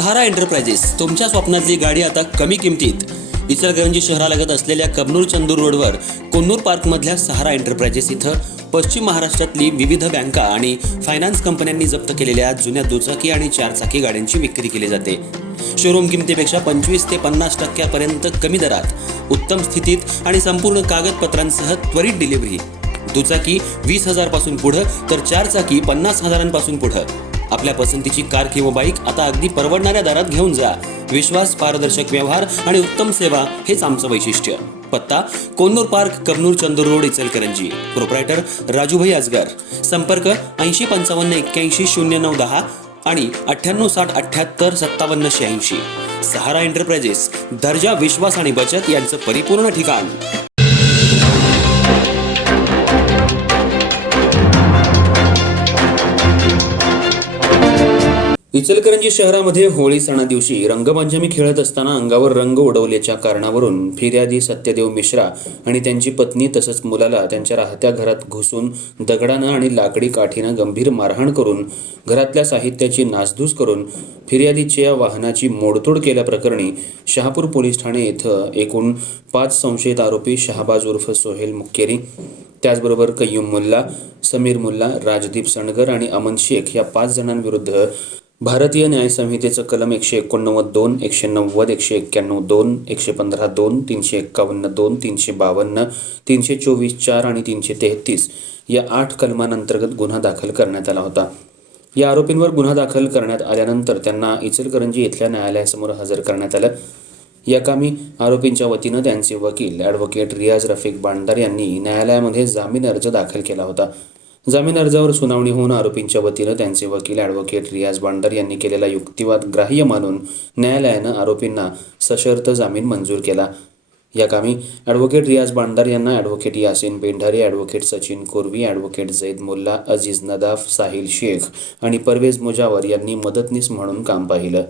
सहारा enterprises तुमच्या स्वप्नातली गाडी आता कमी किमतीत. इचलकरंजी शहरालगत असलेल्या कबनूर चंदूर रोडवर कोन्नूर पार्कमधल्या सहारा एंटरप्राइजेस इथं पश्चिम महाराष्ट्रातली विविध बँका आणि फायनान्स कंपन्यांनी जप्त केलेल्या जुन्या दुचाकी आणि चारचाकी गाड्यांची विक्री केली जाते. शोरूम किमतीपेक्षा 25 ते 50% कमी दरात, उत्तम स्थितीत आणि संपूर्ण कागदपत्रांसह त्वरित डिलिव्हरी. दुचाकी 20,000 पासून पुढं तर चारचाकी 50,000 पुढं. आपल्या पसंतीची कार किंवा बाईक आता अगदी परवडणाऱ्या दरात घेऊन जा. विश्वास, पारदर्शक व्यवहार आणि उत्तम सेवा हेच आमचं वैशिष्ट्य. पत्ता Konnur park, Kabnur Chandur road, Ichalkaranji. Proprietor Rajubhai Ajgar. संपर्क 8055810910 आणि 9860785786. सहारा एंटरप्राइजेस, दर्जा, विश्वास आणि बचत यांचं परिपूर्ण ठिकाण. इचलकरंजी शहरामध्ये होळी सणादिवशी रंगपंचमी खेळत असताना अंगावर रंग उडवल्याच्या कारणावरून फिर्यादी सत्यदेव मिश्रा आणि त्यांची पत्नी तसंच मुलाला त्यांच्या राहत्या घरात घुसून दगडानं आणि लाकडी काठीनं गंभीर मारहाण करून घरातल्या साहित्याची नासधूस करून फिर्यादीच्या वाहनाची मोडतोड केल्याप्रकरणी शहापूर पोलीस ठाणे येथे एकूण 5 संशयित आरोपी शहाबाज उर्फ सोहेल मुक्केरी, त्याचबरोबर कय्यूम मुल्ला, समीर मुल्ला, राजदीप सणगर आणि अमन शेख या 5 जणांविरुद्ध भारतीय न्याय संहितेचं कलम 189(2), 190, 191(2), 115(2), 351(2), 352, 324(4) आणि 333 या 8 कलमांअंतर्गत गुन्हा दाखल करण्यात आला होता. या आरोपींवर गुन्हा दाखल करण्यात आल्यानंतर त्यांना इचलकरंजी इथल्या न्यायालयासमोर हजर करण्यात आलं. या कामी आरोपींच्या वतीनं त्यांचे वकील ॲडव्होकेट रियाज रफिक बांडदार यांनी न्यायालयामध्ये जामीन अर्ज दाखल केला होता. जामीन अर्जावर सुनावणी होऊन आरोपींच्या वतीनं त्यांचे वकील ॲडव्होकेट रियाज बांडदार यांनी केलेला युक्तिवाद ग्राह्य मानून न्यायालयानं आरोपींना सशर्त जामीन मंजूर केला. या कामी ॲडव्होकेट रियाज बांडदार यांना advocate Yasin Pendhare, advocate Sachin Korvi, advocate Zaid Mulla, Aziz Nadaf, Sahil Shaikh आणि परवेज मुजावर यांनी मदतनीस म्हणून काम पाहिलं.